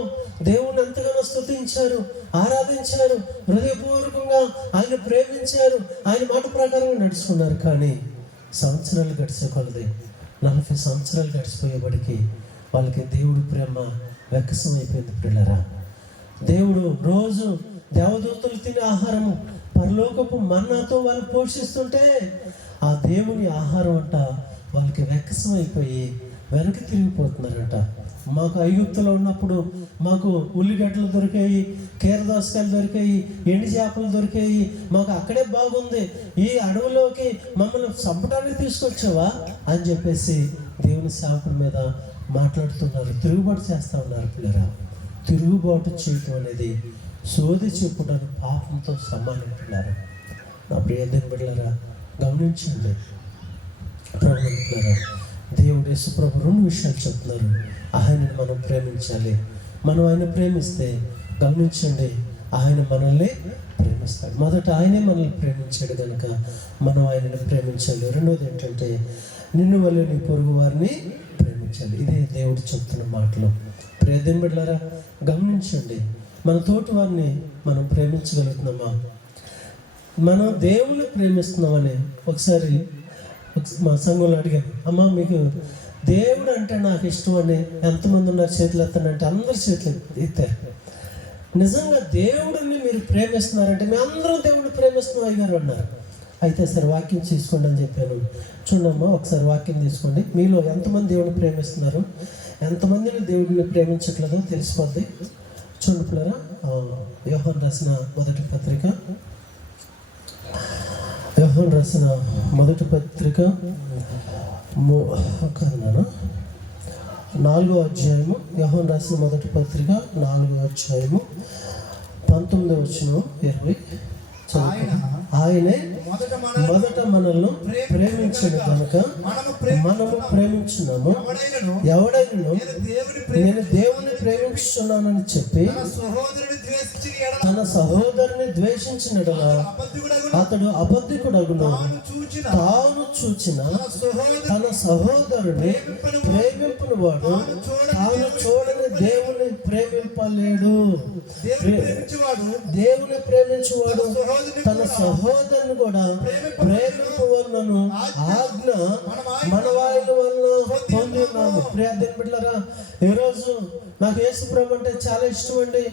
దేవుణ్ణి ఎంతగానో స్తుతించారు, ఆరాధించారు, హృదయపూర్వకంగా ఆయన ప్రేమించారు, ఆయన మాట ప్రకారంగా నడుచుకున్నారు. కానీ సంవత్సరాలు గడిచే కొలది, 40 సంవత్సరాలు గడిచిపోయేబడికి వాళ్ళకి దేవుడి ప్రేమ వెక్కసం అయిపోయింది పిల్లరా. దేవుడు రోజు దేవదూతలు తినే ఆహారము, పరలోకపు మన్నాతో వాళ్ళు పోషిస్తుంటే ఆ దేవుని ఆహారం అంట వాళ్ళకి వెక్కసం అయిపోయి వెనక్కి తిరిగిపోతున్నారంట. మాకు ఐగుప్తులో ఉన్నప్పుడు మాకు ఉల్లిగడ్డలు దొరికాయి, కీరదోసకాయలు దొరికాయి, ఎండి చేపలు దొరికాయి, మాకు అక్కడే బాగుంది, ఈ అడవిలోకి మమ్మల్ని చంపడానికి తీసుకొచ్చావా అని చెప్పేసి దేవుని సేవకుల మీద మాట్లాడుతున్నారు, తిరుగుబాటు చేస్తూ ఉన్నారు పిల్లరా. తిరుగుబాటు చేయటం అనేది సోది చెప్పుటను పాపంతో సమానం పిల్లరా. నా ప్రియ దేవుని బిడ్డలారా, గమనించండి ప్రభువులారా, దేవుడు యేసుప్రభు 2 విషయాలు చెప్తున్నారు. ఆయనను మనం ప్రేమించాలి. మనం ఆయన ప్రేమిస్తే గమనించండి, ఆయన మనల్ని ప్రేమిస్తాడు. మొదట ఆయనే మనల్ని ప్రేమించాడు కనుక మనం ఆయనను ప్రేమించాలి. రెండోది ఏంటంటే నిన్ను వల్లే నీ పొరుగు వారిని ప్రేమించాలి. ఇదే దేవుడు చెప్తున్న మాటలు. ప్రియదేని బిడ్డలారా, గమనించండి, మన తోటి వారిని మనం ప్రేమించగలుగుతున్నామా? మనం దేవుణ్ణి ప్రేమిస్తున్నామని ఒకసారి మా సంఘంలో అడిగాను, అమ్మ మీకు దేవుడు అంటే నాకు ఇష్టం అని ఎంతమంది ఉన్నారు చేతులు ఎత్తానంటే అందరు చేతులు ఎత్తారు. నిజంగా దేవుడిని మీరు ప్రేమిస్తున్నారంటే మేము అందరం దేవుడిని ప్రేమిస్తున్నాం అయ్యారు అన్నారు. అయితే సరే వాక్యం తీసుకోండి అని చెప్పాను. చూడమ్మా, ఒకసారి వాక్యం తీసుకోండి. మీలో ఎంతమంది దేవుడిని ప్రేమిస్తున్నారు, ఎంతమందిని దేవుడిని ప్రేమించట్లేదో తెలిసిపోద్ది. చూడండి పిల్లరా, యోహాను రాసిన మొదటి పత్రిక 4వ అధ్యాయము, యోహాను రాసిన మొదటి పత్రిక 4వ అధ్యాయము 19వ వచనం 20. ఆయనే మొదట మనల్ని ప్రేమించను కనుక మనము ప్రేమించున్నాము. ఎవడైనా నేను దేవుని ప్రేమించున్నానని చెప్పి తన సహోదరుని ద్వేషించినడలా అతడు అబద్ధికుడగును. తాను చూచిన తన సహోదరుని ప్రేమింపుని వాడు తాను చూడని దేవుని ప్రేమింపలేడు. దేవుని ప్రేమించువాడు తన సహోదరుని కూడా ప్రేమింపవలనను ఆజ్ఞ మన వారి వలన పొంది ఉన్నాము. ప్రియదేని బిడ్డలారా, ఈరోజు నాకు యేసుప్రభు అంటే చాలా ఇష్టం అండి.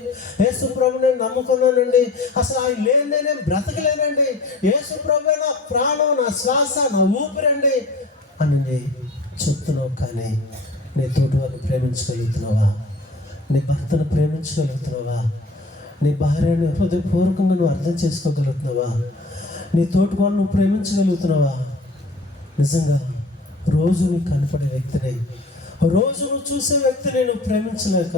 యేసుప్రభు నేను నమ్ముకున్నానండి, అసలు ఆయన లేనిదే నేను బ్రతకలేనండి, యేసుప్రభు నా ప్రాణం, నా శ్వాస, నా ఊపిరండి అని చెప్తున్నావు. కానీ నీ తోటి వారిని ప్రేమించగలుగుతున్నావా? నీ భర్తను ప్రేమించగలుగుతున్నావా? నీ భార్యను హృదయపూర్వకంగా నువ్వు అర్థం చేసుకోగలుగుతున్నావా? నీ తోటి వాళ్ళు నువ్వు ప్రేమించగలుగుతున్నావా? నిజంగా రోజు నీకు కనపడే వ్యక్తిని, రోజు నువ్వు చూసే వ్యక్తిని నువ్వు ప్రేమించలేక,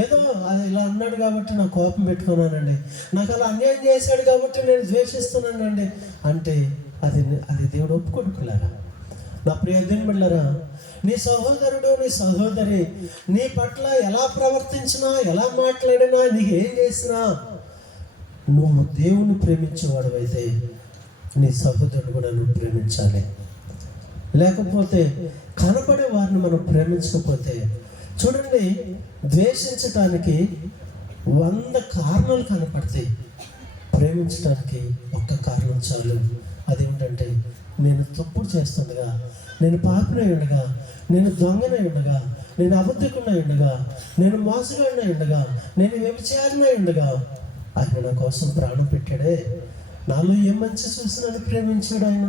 ఏదో అది ఇలా అన్నాడు కాబట్టి నా కోపం పెట్టుకున్నానండి, నాకు అలా అన్యాయం చేశాడు కాబట్టి నేను ద్వేషిస్తున్నానండి అంటే అది దేవుడు ఒప్పుకొడుకులారా. నా ప్రియదేని బిడ్డలారా, నీ సహోదరుడు నీ సహోదరి నీ పట్ల ఎలా ప్రవర్తించినా, ఎలా మాట్లాడినా, నీకు ఏం చేసినా, నువ్వు దేవుని ప్రేమించేవాడు అయితే నీ సహోదరుడు కూడా నువ్వు ప్రేమించాలి. లేకపోతే కనపడే వారిని మనం ప్రేమించకపోతే, చూడండి, ద్వేషించటానికి 100 కారణాలు కనపడతాయి, ప్రేమించడానికి ఒక్క కారణం చాలు. అదేంటంటే నేను తప్పుడు చేస్తుండగా, నేను పాపినై ఉండగా, నేను దొంగనై ఉండగా, నేను అబద్ధికునై ఉండగా, నేను మోసగాడినై ఉండగా, నేను వ్యభిచారినై ఉండగా ఆయన నా కోసం ప్రాణం పెట్టాడే, నాలో ఏం మంచి చూసి నన్ను ప్రేమించాడు ఆయన.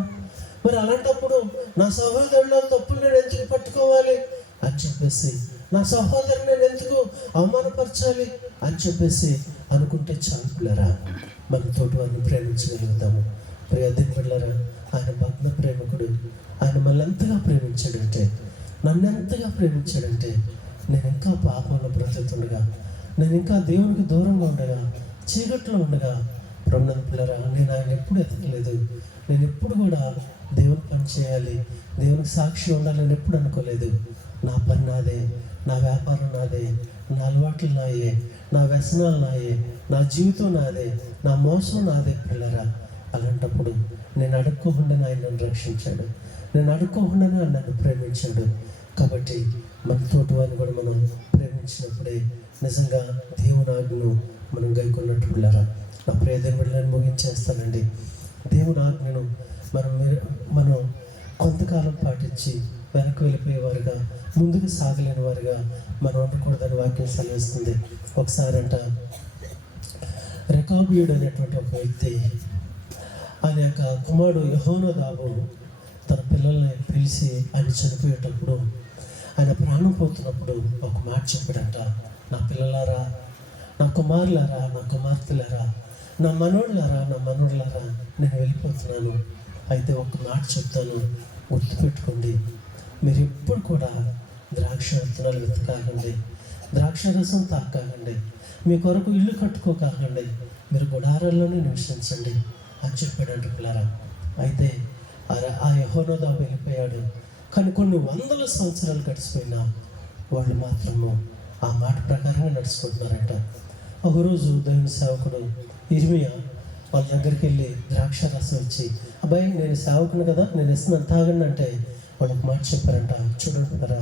మరి అలాంటప్పుడు నా సహోదరుల తప్పులు నేను ఎందుకు పట్టుకోవాలి అని చెప్పేసి, నా సహోదరుని నేను ఎందుకు అవమానపరచాలి అని చెప్పేసి అనుకుంటే చాలురా, మన తోటి వారిని ప్రేమించగలుగుతాము. ప్రియదేని బిడ్డలారా, ఆయన భగ్న ప్రేమికుడు. ఆయన మనల్ని ఎంతగా ప్రేమించాడంటే, నన్ను ఎంతగా ప్రేమించాడంటే, నేను ఇంకా పాపంలో బ్రతుకుతుండగా, నేను ఇంకా దేవునికి దూరంగా ఉండగా, చీకట్లో ఉండగా, ప్రభునందు పిల్లరా, నేను ఆయన ఎప్పుడు ఎతకలేదు. నేను ఎప్పుడు కూడా దేవుని పని చేయాలి, దేవునికి సాక్షి ఉండాలని ఎప్పుడు అనుకోలేదు. నా పని నాదే, నా వ్యాపారం నాదే, నా అలవాట్లు నాయే, నా వ్యసనాలు నాయే, నా జీవితం నాదే, నా మోసం నాదే పిల్లరా. అలాంటప్పుడు నేను అడుక్కోకుండానే ఆయన నన్ను రక్షించాడు, నేను అడుక్కోకుండానే ఆయన నన్ను ప్రేమించాడు. కాబట్టి మన తోటి వారిని కూడా మనం ప్రేమించినప్పుడే నిజంగా దేవుని ఆజ్ఞను మనం గైకొన్నట్టు పిల్లరా. నా ప్రియదేని బిడ్డలను ముగించేస్తానండి. దేవుని ఆజ్ఞను మనం కొంతకాలం పాటించి వెనక్కి వెళ్ళిపోయేవారుగా, ముందుకు సాగలేని వారుగా మనం ఉండకూడదని వాక్యం సెలవిస్తుంది. ఒకసారి అంట రెకాబీయుడు అనేటువంటి ఒక వ్యక్తి, ఆయన యొక్క కుమారుడు యెహోనాదాబు తన పిల్లల్ని పిలిచి ఆయన చనిపోయేటప్పుడు, ఆయన ప్రాణం పోతున్నప్పుడు ఒక మాట చెప్పాడంట, నా పిల్లలారా, నా కుమారులారా, నా కుమార్తెలారా, నా మనోళ్ళారా, నా మనోళ్ళారా, నేను వెళ్ళిపోతున్నాను. అయితే ఒక మాట చెప్తాను, గుర్తుపెట్టుకోండి. మీరు ఎప్పుడు కూడా ద్రాక్ష విత్తనాలు వెతకాకండి, ద్రాక్ష రసం తాకాకండి, మీ కొరకు ఇల్లు కట్టుకోకాకండి, మీరు గుడారాల్లోనే నివసించండి అని చెప్పాడంట పిల్లరా. అయితే ఆ యెహోనాదాబు వెళ్ళిపోయాడు. కానీ కొన్ని వందల సంవత్సరాలు గడిచిపోయినా వాళ్ళు మాత్రము ఆ మాట ప్రకారంగా నడుచుకుంటున్నారంట. ఒకరోజు దేవుని సేవకుడు ఇర్మియా వాళ్ళ దగ్గరికి వెళ్ళి ద్రాక్ష రసం ఇచ్చి, అబ్బాయి నేను సేవకుని కదా, నేను ఇస్తున్నాను తాగండి అంటే వాళ్ళు ఒక మాట చెప్పారంట. చూడండి కదా,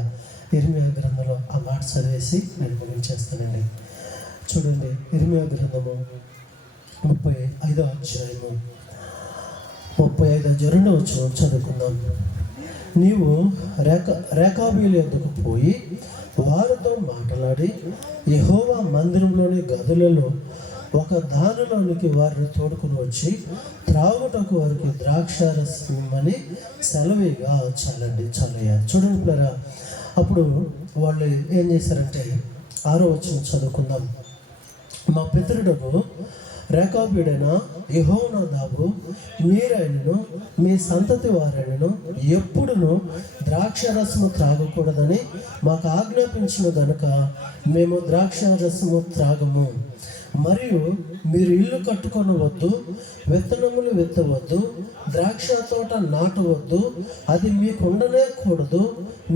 ఇర్మియా గ్రంథంలో ఆ మాట చదివేసి నేను ముగించేస్తానండి. చూడండి, ఇర్మియా గ్రంథము 35వ అధ్యాయము 35 చదువుకుందాం. నీవు రేకాబీల యొద్దకు పోయి వారితో మాట్లాడి యెహోవా మందిరంలోని గదులలో ఒక దానిలోనికి వారిని తోడుకుని వచ్చి త్రాగుటకు వారికి ద్రాక్షారసమని సెలవుగా చాలయ్యా. చూడండి పిల్లరా, అప్పుడు వాళ్ళు ఏం చేశారంటే 6వ వచనం చదువుకుందాం. మా పితరుడకు రేకాబీడైన యెహోనాదాబు మీరైనను మీ సంతతి వారైనను ఎప్పుడును ద్రాక్షారసము త్రాగకూడదని మాకు ఆజ్ఞాపించిన గనుక మేము ద్రాక్షారసము త్రాగము. మరియు మీరు ఇల్లు కట్టుకొనవద్దు, విత్తనములు విత్తవద్దు, ద్రాక్ష తోట నాటవద్దు, అది మీకు ఉండనే కూడదు.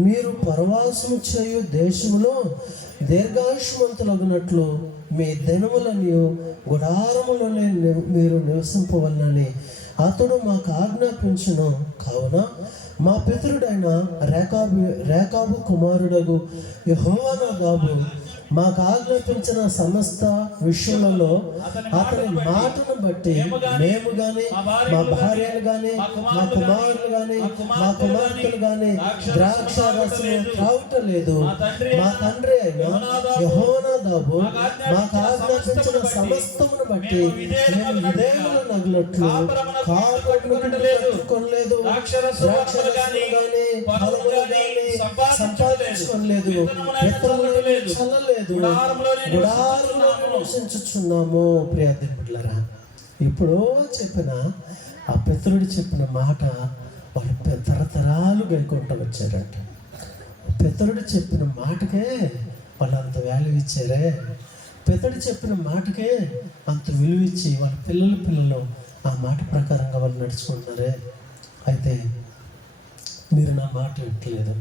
మీరు పరవాసము చేయు దేశములో దీర్ఘాయుష్మంతులగునట్లు మీ దినములని గుడారములోనే మీరు నివసింపవలనని అతడు మాకు ఆజ్ఞాపించును. కావున మా పితరుడైన రేకాబు కుమారుడగు యెహోనాదాబు మాకు ఆజ్ఞాపించిన సమస్త విషయాలలో అతని మాటను బట్టి మేము గాని మా భార్యలు గాని మా కుమారులు గాని మా కుమార్తెలు గాని ద్రాక్ష రసము త్రాగటలేదు. మా తండ్రి అయిన యెహోనాదాబు మాకు ఆజ్ఞాపించిన సమస్తమును బట్టి మేము విధేయులు నగులట్లు కాపాడుకొనలేదు, ద్రాక్షరసము గాని ఫలములు గాని సంపాదించుకోలేదు, విత్తనములు చల్లలేదు, గుడారంలో నివసించుచున్నాము. ప్రియమైన బిడ్డలారా, ఇప్పుడు చెప్పిన ఆ పితరుడు చెప్పిన మాట వాళ్ళు తరతరాలు గైకుంటూ వచ్చారంట. పితరుడు చెప్పిన మాటకే వాళ్ళు అంత వాల్యూ ఇచ్చారే, పితరుడు చెప్పిన మాటకే అంత విలువ ఇచ్చి వాళ్ళ పిల్లలు ఆ మాట ప్రకారంగా వాళ్ళు నడుచుకుంటున్నారే. అయితే మీరు నా మాట వింటలేదు,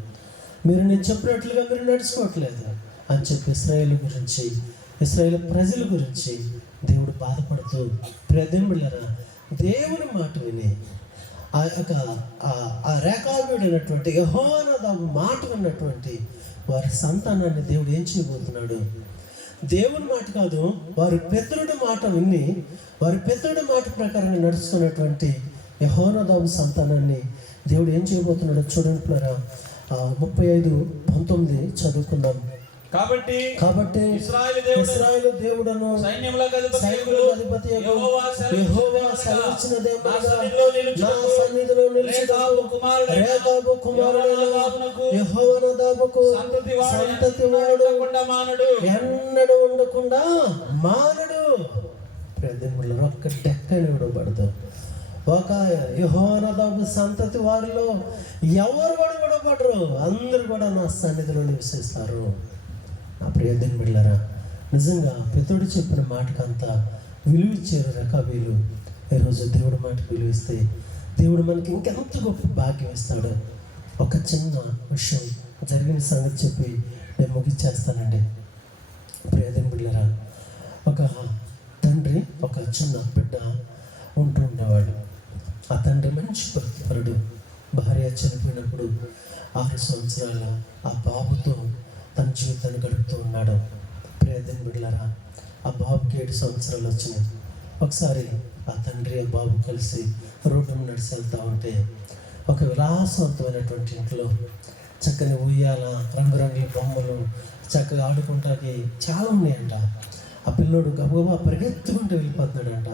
మీరు నేను చెప్పినట్లుగా మీరు నడుచుకోవట్లేదు అని చెప్పి ఇశ్రాయేలు ప్రజల గురించి దేవుడు బాధపడుతూ, ప్రియదేవులారా, దేవుని మాట విని ఆ రేకాబీడైనటువంటి యెహోనాదాబు మాట విన్నటువంటి వారి సంతానాన్ని దేవుడు ఏం చేయబోతున్నాడు? దేవుని మాట కాదు, వారి పితరుడి మాట విని వారి పితరుడి మాట ప్రకారంగా నడుచుకున్నటువంటి యెహోనాదాబు సంతానాన్ని దేవుడు ఏం చేయబోతున్నాడో చూడండి పిల్లరా. 35:19 చదువుకుందాం. కాబట్టి ఇశ్రాయేలు దేవుడను సైన్యముల అధిపతి యెహోవా సెలవిచ్చినదేమనగా, నా సన్నిధిలో నిలిచుటకు రేకాబు కుమారుడైన యెహోనాదాబుకు సంతతి వాడు ఎన్నడూ ఉండకుండా మానడు. ప్రజలు ఒక్క డెక్కని విడబడదు. ఒక యెహోనాదాబు సంతతి వారిలో ఎవరు కూడా విడబడరు, అందరూ కూడా నా సన్నిధిలో నివసిస్తారు. నా ప్రియదేవుని బిడ్డలారా, నిజంగా పితరుడు చెప్పిన మాటకంతా విలువ ఇచ్చారు రేకాబీలు. ఈరోజు దేవుడి మాటకు విలువ ఇస్తే దేవుడు మనకి ఇంకెంత గొప్ప భాగ్యం ఇస్తాడు. ఒక చిన్న విషయం జరిగిన సంగతి చెప్పి నేను ముగిచ్చేస్తానండి. ప్రియదేవుని బిడ్డలారా, ఒక తండ్రి ఒక చిన్న బిడ్డ ఉంటుండేవాడు. ఆ తండ్రి మంచి భక్తిపరుడు. భార్య చనిపోయినప్పుడు 6 సంవత్సరాల ఆ బాబుతో తన జీవితాన్ని గడుపుతూ ఉన్నాడు. ప్రియదేవుని బిడ్డలారా, ఆ బాబుకి 7 సంవత్సరాలు వచ్చినాయి. ఒకసారి ఆ తండ్రి ఆ బాబు కలిసి రోడ్డు నడిచి వెళ్తూ ఉంటే ఒక విలాసవంతమైనటువంటి ఇంట్లో చక్కని ఉయ్యాల, రంగురంగుల బొమ్మలు, చక్కగా ఆడుకుంటాకి చాలా ఉన్నాయంట. ఆ పిల్లోడు గబగబా పరిగెత్తుకుంటూ వెళ్ళిపోతున్నాడంట.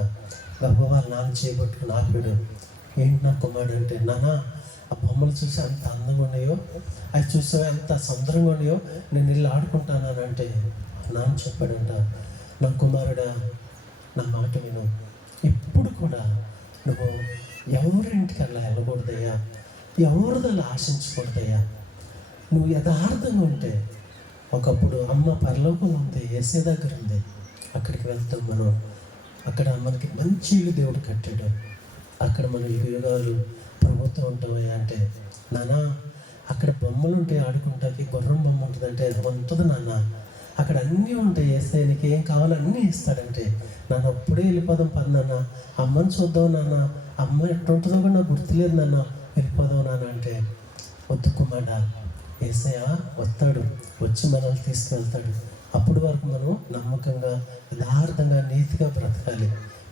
గబగబా నాన్న చేయబట్టుకుని ఆపాడు. ఏంటి నా కుమారుడు అంటే, నాన్న ఆ బొమ్మలు చూసి ఎంత అందంగా ఉన్నాయో, అవి చూసా ఎంత సుందరంగా ఉన్నాయో, నేను వెళ్ళి ఆడుకుంటాను అంటే నాన్న చెప్పాడంట, నా కుమారుడా, నా మాట విను, ఇప్పుడు కూడా నువ్వు ఎవరింటికి అలా వెళ్ళకూడదయ్యా, ఎవరిదలా ఆశించకూడదయ్యా. నువ్వు యథార్థంగా ఉంటే, ఒకప్పుడు అమ్మ పరలోకం ఉంది, యేసే దగ్గర ఉంది, అక్కడికి వెళ్తాం మనం. అక్కడ మనకి మంచి ఇల్లు దేవుడు కట్టాడు, అక్కడ మనం యుగాలు ప్రభుత్వం ఉంటామయ్యా అంటే, నానా అక్కడ బొమ్మలు ఉంటాయి ఆడుకుంటాకి, గుర్రం బొమ్మ ఉంటుందంటే అది ఉంటుంది నాన్న, అక్కడ అన్నీ ఉంటాయి, వేస్తే నీకు ఏం కావాలో అన్నీ ఇస్తాడంటే, నాన్న అప్పుడే వెళ్ళిపోదాం పది నాన్న, అమ్మని చూద్దాం నాన్న, అమ్మ ఎట్టుంటుందో కూడా నాకు గుర్తులేదు నాన్న, వెళ్ళిపోదాం నాన్న అంటే, వద్దు కుమారుడా, యేసయ్య వస్తాడు, వచ్చి మనల్ని తీసుకువెళ్తాడు. అప్పటి వరకు మనం నమ్మకంగా, యథార్థంగా, నీతిగా బ్రతకాలి.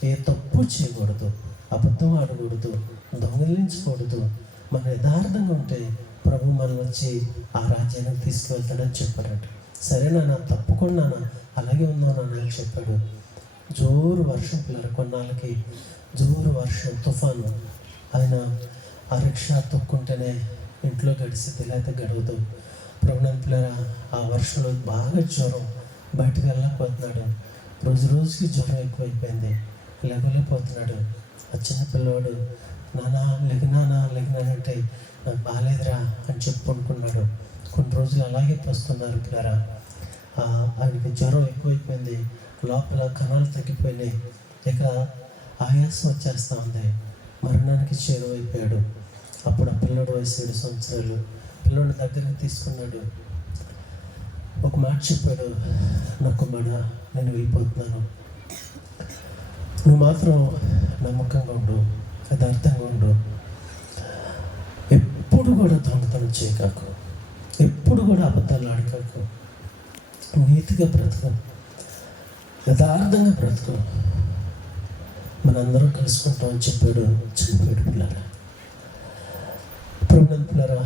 ఏ తప్పు చేయకూడదు, అబద్ధం ఆడకూడదు, దొంగిలించకూడదు. మనం యథార్థంగా ఉంటే ప్రభు మనం వచ్చి ఆ రాజ్యానికి తీసుకువెళ్తాడని చెప్పాడట. సరే నాన్న, తప్పకుండా నాన్న, అలాగే ఉందా నాన్న అని చెప్పాడు. జోరు వర్షం పిల్లలు, కొన్నాళ్ళకి జోరు వర్షం, తుఫాను. ఆయన ఆ రిక్షా తొక్కుంటేనే ఇంట్లో గడిచిద్ది, లేకపోతే గడవదు. ప్రభునందు పిల్లరా, ఆ వర్షంలో బాగా జ్వరం, బయటకు వెళ్ళకపోతున్నాడు. రోజు రోజుకి జ్వరం ఎక్కువైపోయింది, లేకపోతున్నాడు. ఆ చిన్న పిల్లవాడు, నానా లెగినానంటే నాకు బాగాలేదురా అని చెప్పుకుంటున్నాడు. కొన్ని రోజులు అలాగే వస్తున్నారు పిల్లరా. ఆయనకి జ్వరం ఎక్కువైపోయింది, లోపల కణాలు తగ్గిపోయినాయి, ఇక ఆయాసం వచ్చేస్తూ ఉంది, మరణానికి చేరువైపోయాడు. అప్పుడు ఆ పిల్లోడు వయసు 7 సంవత్సరాలు. పిల్లోడి దగ్గరికి తీసుకున్నాడు, ఒక మాట చెప్పాడు, నా కుమారుడా, నేను వెళ్ళిపోతున్నాను, నువ్వు మాత్రం నమ్మకంగా ఉండు, యథార్థంగా ఉండు, ఎప్పుడు కూడా దొంగతనం చేయకాకు, ఎప్పుడు కూడా అబద్ధాలు ఆడకాకు, నీతిగా బ్రతుకు, యథార్థంగా బ్రతుకు, మనందరం కలుసుకుంటామని చెప్పాడు. చనిపోయాడు పిల్లరా. ప్రభునందు పిల్లరా,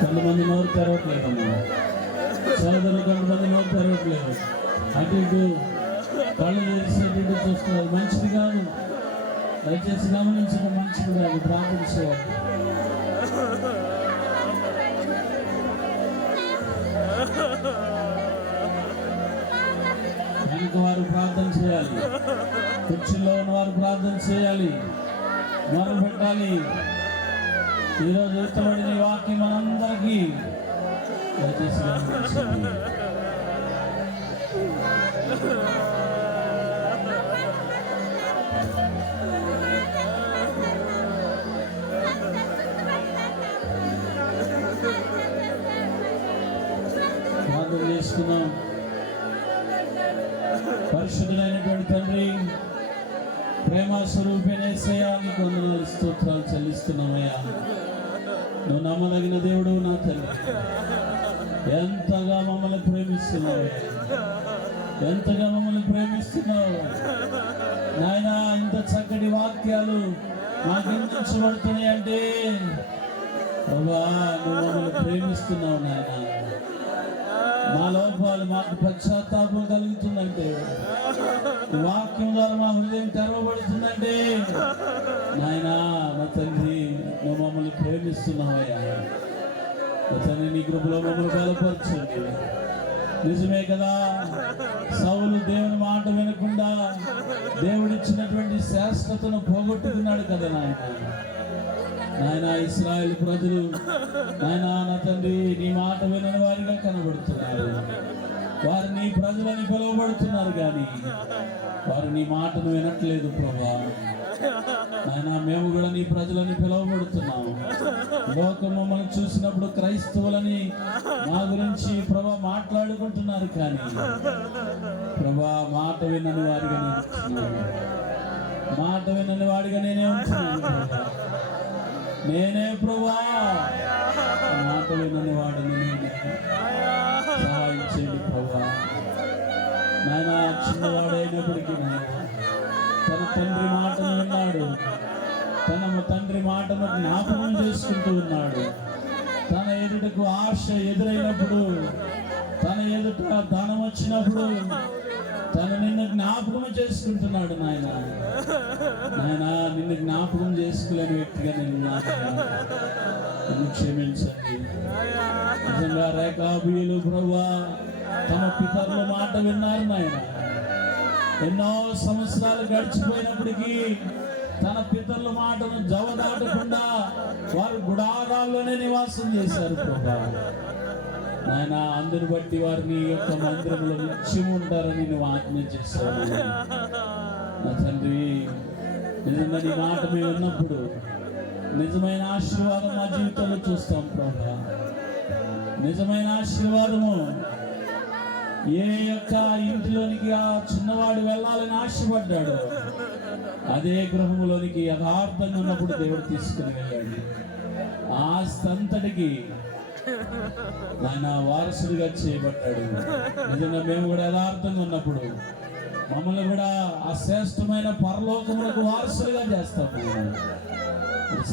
కొంతమంది నోరు తెరవట్లేదమ్మా, సోదరులు కొంతమంది నోరు తెరవట్లేదు, అటు ఇటు కళ్ళు తెరిచేటట్టు చూస్తున్నారు. మంచిది కాదు, దయచేసి గమనించడం మంచిది కాదు. ప్రార్థన చేయాలి. వెనుక వారు ప్రార్థన చేయాలి, కుర్చీలో ఉన్న వారు ప్రార్థన చేయాలి, మొదలు పెట్టాలి. ఈరోజు ఇష్టపడిన వాక్యం మనందరికీ దయచేసి గమనించండి. ప్రార్థన చేసుకున్నాం. పరిశుద్ధులైనటువంటి తండ్రి, ప్రేమ స్వరూపైన యేసయ్యా, నీకు వందనాలు స్తోత్రాలు చెల్లిస్తున్నామయ్యా. నువ్వు నమ్మదగిన దేవుడు నా తండ్రి. ఎంతగా మమ్మల్ని ప్రేమిస్తున్నావు, ఎంతగా మమ్మల్ని ప్రేమిస్తున్నావు నాయన. ఇంత చక్కటి వాక్యాలు మాకు అందించబడుతున్నాయి అంటే ప్రభా, నువ్వు మమ్మల్ని ప్రేమిస్తున్నావు నాయన. మా లోపాలు మాకు పశ్చాత్తాపం కలుగుతుందంటే, వాక్యం ద్వారా మా హృదయం తెరవబడుతుందంటే నాయన మా తండ్రి, నువ్వు మమ్మల్ని ప్రేమిస్తున్నావయ్యా. మా తండ్రి, నీ కృపలో మమ్మల్ని బలపరచండి. నిజమే కదా, సౌలు దేవుని మాట వినకుండా దేవుడిచ్చినటువంటి శ్రేష్టతను పోగొట్టుకున్నాడు కదా నాయన. ఇశ్రాయేల్ ప్రజలు నాయన నా తండ్రి, నీ మాట వినని వారిగా కనబడుతున్నారు. వారు నీ ప్రజలని పిలువబడుతున్నారు కానీ వారు నీ మాటను వినట్లేదు ప్రభా. నాయన, మేము కూడా నీ ప్రజలని పిలువబడుతున్నాము. లోకం మమ్మల్ని చూసినప్పుడు క్రైస్తవులని మా గురించి ప్రభా మాట్లాడుకుంటున్నారు కానీ ప్రభా, మాట వినని వారిగా నేను ఉంటున్నాను. మాట వినని వాడిగా నేనే ఉంటున్నాను. నేనే ప్రభా మాట వినని వాడిని. సహాయం చేయండి ప్రభా. నాయన, చిన్నవాడైనప్పటికీ తన తండ్రి మాటను విన్నాడు, తన తండ్రి మాటను జ్ఞాపకం చేసుకుంటూ ఉన్నాడు. తన ఎదుటకు ఆశ ఎదురైనప్పుడు, తన ఎదుట ధనం వచ్చినప్పుడు తను నిన్ను జ్ఞాపకం చేసుకుంటున్నాడు నాయన. నిన్ను జ్ఞాపకం చేసుకోలేని వ్యక్తిగా నేను నన్ను క్షమించండి. నిజంగా రేఖాబీయులు ప్రభువా తమ పితరుల మాట విన్నారు నాయన. ఎన్నో సంవత్సరాలు గడిచిపోయినప్పటికీ తన పితరుల మాటను జవదాటకుండా వారు గుడారాల్లోనే నివాసం చేశారు ప్రభా. నాయన, అందుని బట్టి వారిని యొక్క మందిరంలో నిత్యం ఉంటారని నువ్వు ఆజ్ఞ చేశావు నా తండ్రి. నిజంగా నీ మాట మేము విన్నప్పుడు నిజమైన ఆశీర్వాదం మా జీవితంలో చూస్తాం ప్రభా. నిజమైన ఆశీర్వాదము ఏ యొక్క ఇంటిలోనికి ఆ చిన్నవాడు వెళ్ళాలని ఆశపడ్డాడు, అదే గృహంలోనికి యథార్థంగా ఉన్నప్పుడు దేవుడు తీసుకుని వెళ్ళాడు. ఆస్తి అంతటికి ఆయన వారసుడిగా చేయబడ్డాడు. నిజంగా మేము కూడా యథార్థంగా ఉన్నప్పుడు మమ్మల్ని కూడా ఆ శ్రేష్టమైన పరలోకములకు వారసులుగా చేస్తాము.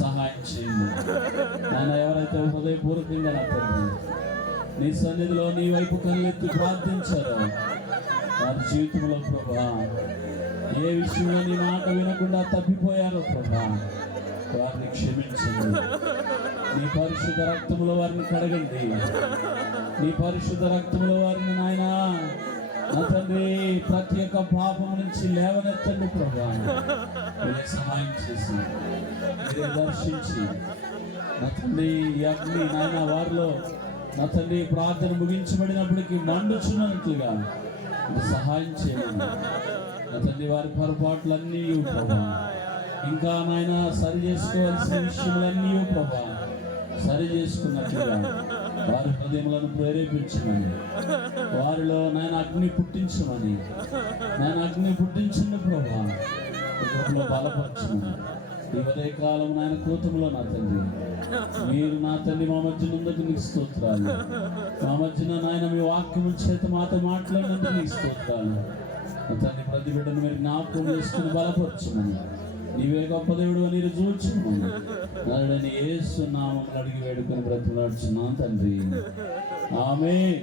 సహాయం చేయండి ఆయన. ఎవరైతే హృదయపూర్వకంగా నీ సన్నిధిలో నీ వైపు కళ్ళెత్తి ప్రార్థించారో వారి జీవితంలో ప్రభా, ఏ విషయంలో నీ మాట వినకుండా తప్పిపోయారో ప్రభా, వారిని క్షమించండి. నీ పరిశుద్ధ రక్తములో వారిని కడగండి. నీ పరిశుద్ధ రక్తములో వారిని నాయన నా తండ్రి ప్రతి ఒక్క పాపం నుంచి లేవనెత్తండి ప్రభా. సహాయం చేసి మీరు దర్శించి నా తండ్రి ఈ అగ్ని నాయన వారిలో నా తండ్రి ప్రార్థన ముగించబడినప్పటికీ మండుచున్నట్లుగా సహాయం చేయండి నా తండ్రి. వారి పొరపాట్లన్నీ ప్రభా, ఇంకా నాయన సరి చేసుకోవాల్సిన విషయములన్నీ ప్రభా సరి చేసుకున్నట్లుగా వారి హృదయములను ప్రేరేపించమని, వారిలో నాయన అగ్ని పుట్టించమని, నేను అగ్ని పుట్టించింది ప్రభా, ఇతరులో బలపరచమని. ఈ ఉదయకాలం నాయన కూతుములో నా తండ్రి మీరు నా తండ్రి మా మధ్యన ఉన్నందుకు నీకు స్తోత్రాలు. మా మధ్యన నాయన మీ వాక్యము చేత మాతో మాట్లాడినందుకు నీకు స్తోత్రాలు. నా తండ్రి ప్రతి బిడ్డను మీరు జ్ఞాపకం చేసుకుని బలపరచమని, నీవే గొప్ప దేవుడు అని రుజువుచున్నాను. నాయనని యేసు నామములో అడిగి వేడుకొని బ్రతిమలాడుచున్నాను తండ్రి. ఆమేన్.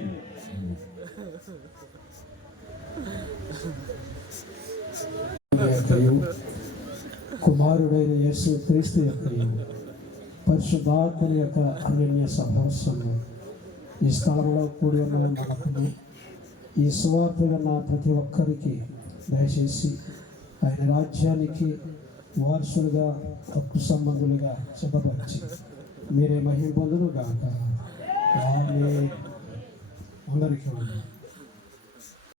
కుమారుడైన యేసు క్రీస్తు యొక్క పరిశుద్ధాత్మ యొక్క అనన్య సహవాసము ఈ స్థలంలో కూడి ఉన్న మనకు ఈ సువార్త విన్న ప్రతి ఒక్కరికి దయచేసి ఆయన రాజ్యానికి వారసులుగా హక్కు సంబంధులుగా సిద్ధపరిచి మీరే మహిమ పొందును గాక. ఆమేన్. అందరికీ వందనాలు.